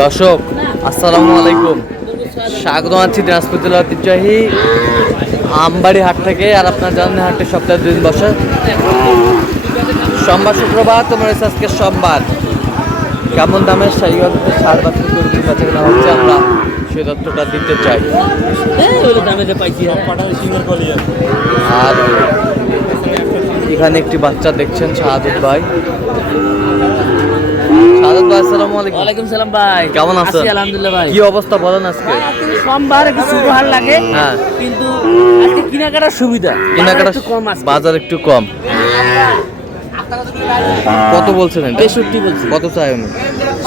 দর্শক আসসালামু আলাইকুম, স্বাগত জানাচ্ছি দিনাজপুর জেলার ঐতিহ্যবাহী আমবাড়ি হাট থেকে। আর আপনার জানেন হাটে সপ্তাহে 2 দিন বসে, সোমবার শুক্রবার। তোমার আজকে সোমবার। কেমন দামের সার বাছুর গরুগুলো কাছে কেনা হচ্ছে, আমরা সে তথ্যটা দিতে চাই। আর এখানে একটি বাচ্চা দেখছেন শাহাদত ভাই। শাহাদত ভাই আসসালামু আলাইকুম। ওয়ালাইকুম সালাম ভাই, কেমন আছেন? আছি আলহামদুলিল্লাহ ভাই। কি অবস্থা বলেন আজকে? সোমবার একটু শুরু হার লাগে, হ্যাঁ, কিন্তু আজকে কেনাকাটার সুবিধা, কেনাকাটা একটু কম আছে। বাজার একটু কম। কত বলছেন এটা? 63 বলছি। কত চাই উনি?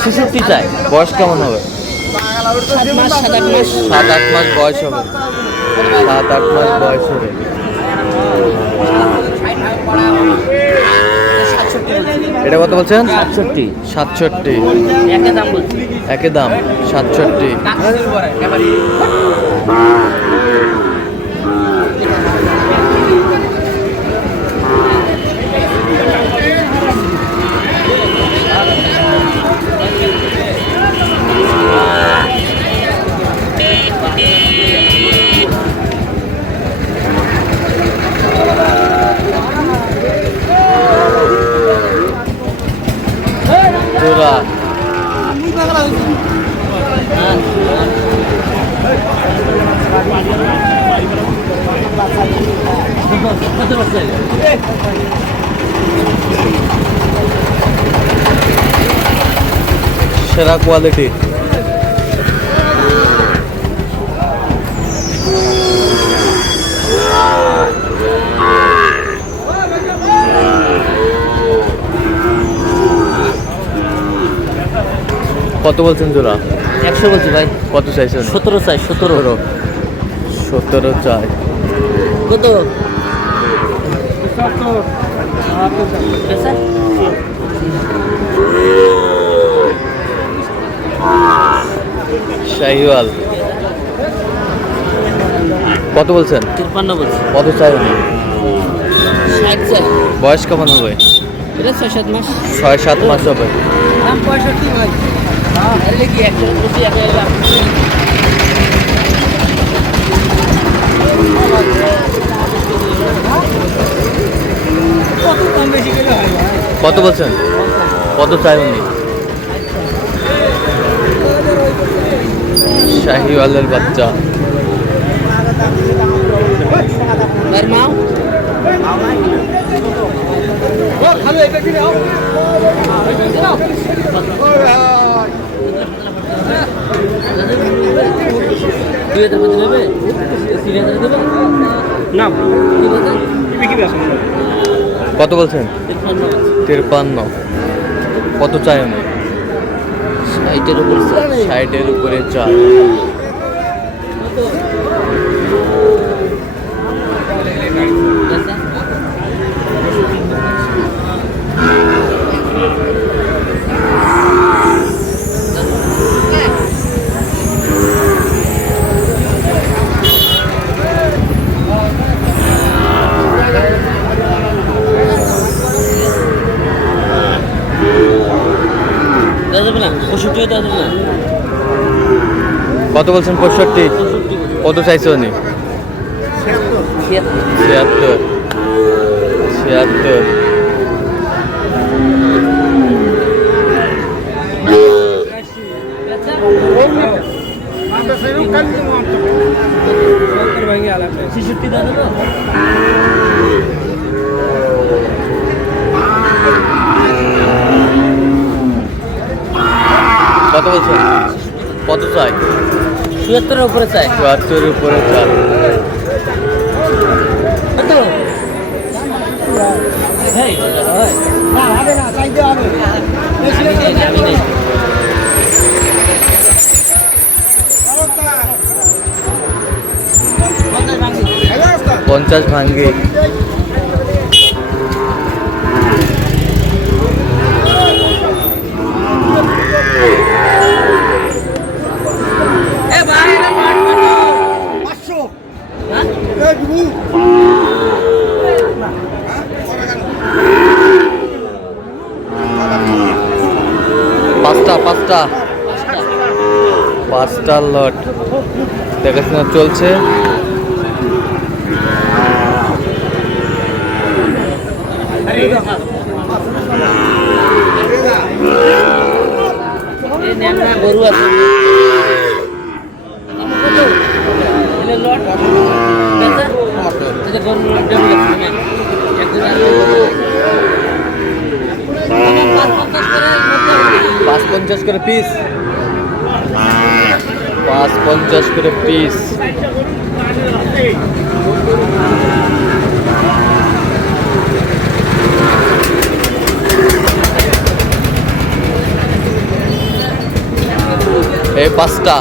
66 চাই। বয়স কেমন হবে? 7 মাস 7-8 মাস। 7-8 মাস বয়স হবে। 7-8 মাস বয়স হবে। এটা কত বলছেন? 67। 67। একে দাম বলছি। একই দাম 67। জোড়া সেরা কোয়ালিটি। কত বলছেন জোড়া? 100 বলছি ভাই। কত চাইছেন? 17 চাই। 17 17 চাই। কত? শাহিওয়াল কত বলছেন? 53 বলছি। কত চাই উনি? 60 চাই। বয়স কেমন হবে? এটা 6-7 মাস। 6-7 মাস হবে। দাম 65 ভাই। আরে কি 100 1 কত কম বেশি গেলে হয় ভাই? কত বলছেন? কত চাই উনি? শাহিওয়ালের বাচ্চা। এর মা কত বলছেন? 53। কত চাই উনি? 60-এর উপর। 60-এর উপরে চাই। কত বলছেন? 65। কত চাইছে উনি? 76। 76। কত বলছেন? কত চাই? 77-এর উপরে চাই। 74-এর উপরে চাই। কত? এই না হবে না, চাইতে হবে। আমি নেই। 50 ভাঙ্গি। পাঁচটা 5টা লট দেখাশোনা চলছে। গরু আছে $5.50 করে পিস, 5.50 করে পিস। এই 5টা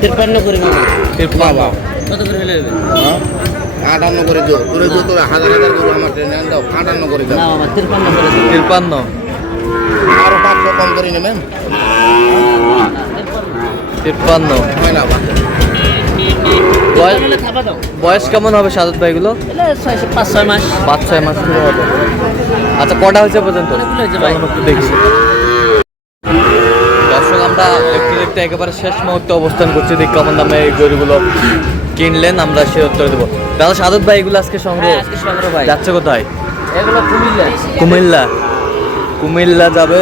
53 করে মামা 53। কত করে হলে হবে? 58 করে দিও, তোরে দিও, তোরা হাজার হাজার করে আমার ট্রেনে দাও, 58 করে দাও। না মামা 53 করে দিও। 53। আরো 500 কম করে নেবেন, 53 হয় না বা? বয়স তাহলে খাবা দাও। বয়স কেমন হবে সাদত ভাই এগুলো? এলে 5-6 মাস 5-6 মাস করে হবে। আচ্ছা, কটা হয়েছে পর্যন্ত? অনেকগুলো হয়েছে ভাই। চলুন একটু দেখি। দর্শক, আমরা দেখতে দেখতে একেবারে শেষ মুহূর্তে অবস্থান করছি। দেখি কেমন দামে এই গরুগুলো কিনলেন, আমরা সে উত্তর দেবো। দাদা সাদত ভাই, এগুলো আজকে সংগ্রহ হ্যাঁ, আজকে সংগ্রহ ভাই। যাচ্ছে কোথায়? এগুলো কুমিল্লা। কুমিল্লা। কুমিল্লা যাবে।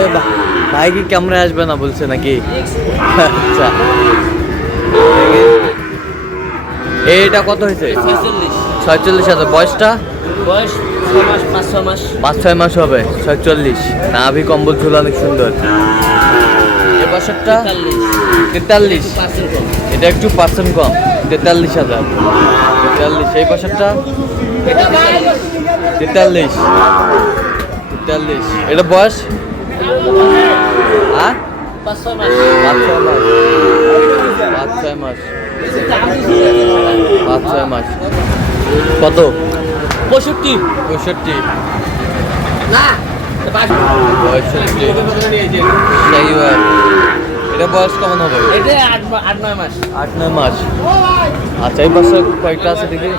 ভাই কি ক্যামেরায় আসবে না বলছে নাকি? আচ্ছা, এইটা কত হয়েছে? 46,000। বয়সটা? বয়স 6 মাস 5-6 মাস 5-6 মাস হবে। 46। নাভি কম্বল ঝুল অনেক সুন্দর। এ বছরটা 43। 40% কম। এটা একটু পার্সেন্ট কম, 43,000। 43। এই বছরটা এটা 43। 43। এটা বয়স? হ্যাঁ, 5-6 মাস 5-6 মাস। 5-6 মাস। 5-6 মাস। কত? 65 65। না 65। শাহিওয়াল। এটা বয়স কেমন হবে? এটা 8-9 মাস 8-9 মাস। আচ্ছা, এই বছর কয়েকটা আছে দেখি।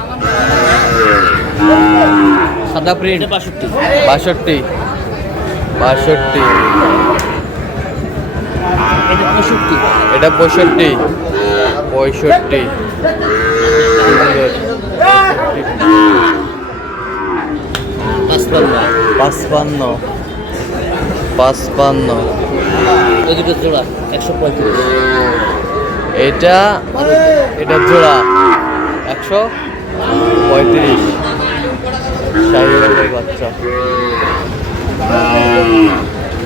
সাদা প্রিন্ট। এটা 62 62। 62। এটা 65 এটা 65। 65। 55। 55। এই দুটো জোড়া 135 এটা জোড়া 135। শাহিওয়ালের বাচ্চা।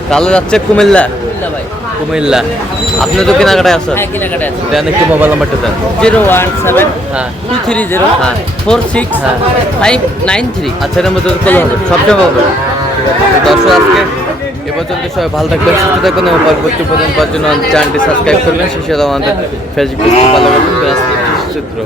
তাহলে যাচ্ছে কুমিল্লা। কুমিল্লা ভাই। কুমিল্লা। আপনি তো কেনাকাটায় আছেন, হ্যাঁ কেনাকাটা আছে দেন একটু মোবাইল নাম্বারটা দেন। 017 হ্যাঁ। 230 হ্যাঁ। 46 হ্যাঁ। 593 আচ্ছা, এর মধ্যে করলে হবে, সবচেয়ে হবে। দর্শক, আজকে এ পর্যন্ত সবাই ভালো থাকবেন, সুস্থ থাকবেন এবং পরবর্তী প্রদান করার জন্য চ্যানেলটি সাবস্ক্রাইব করবেন। সেই সাথে আমাদের ফেসবুক পেজটি ফলো করবেন। চিত্র।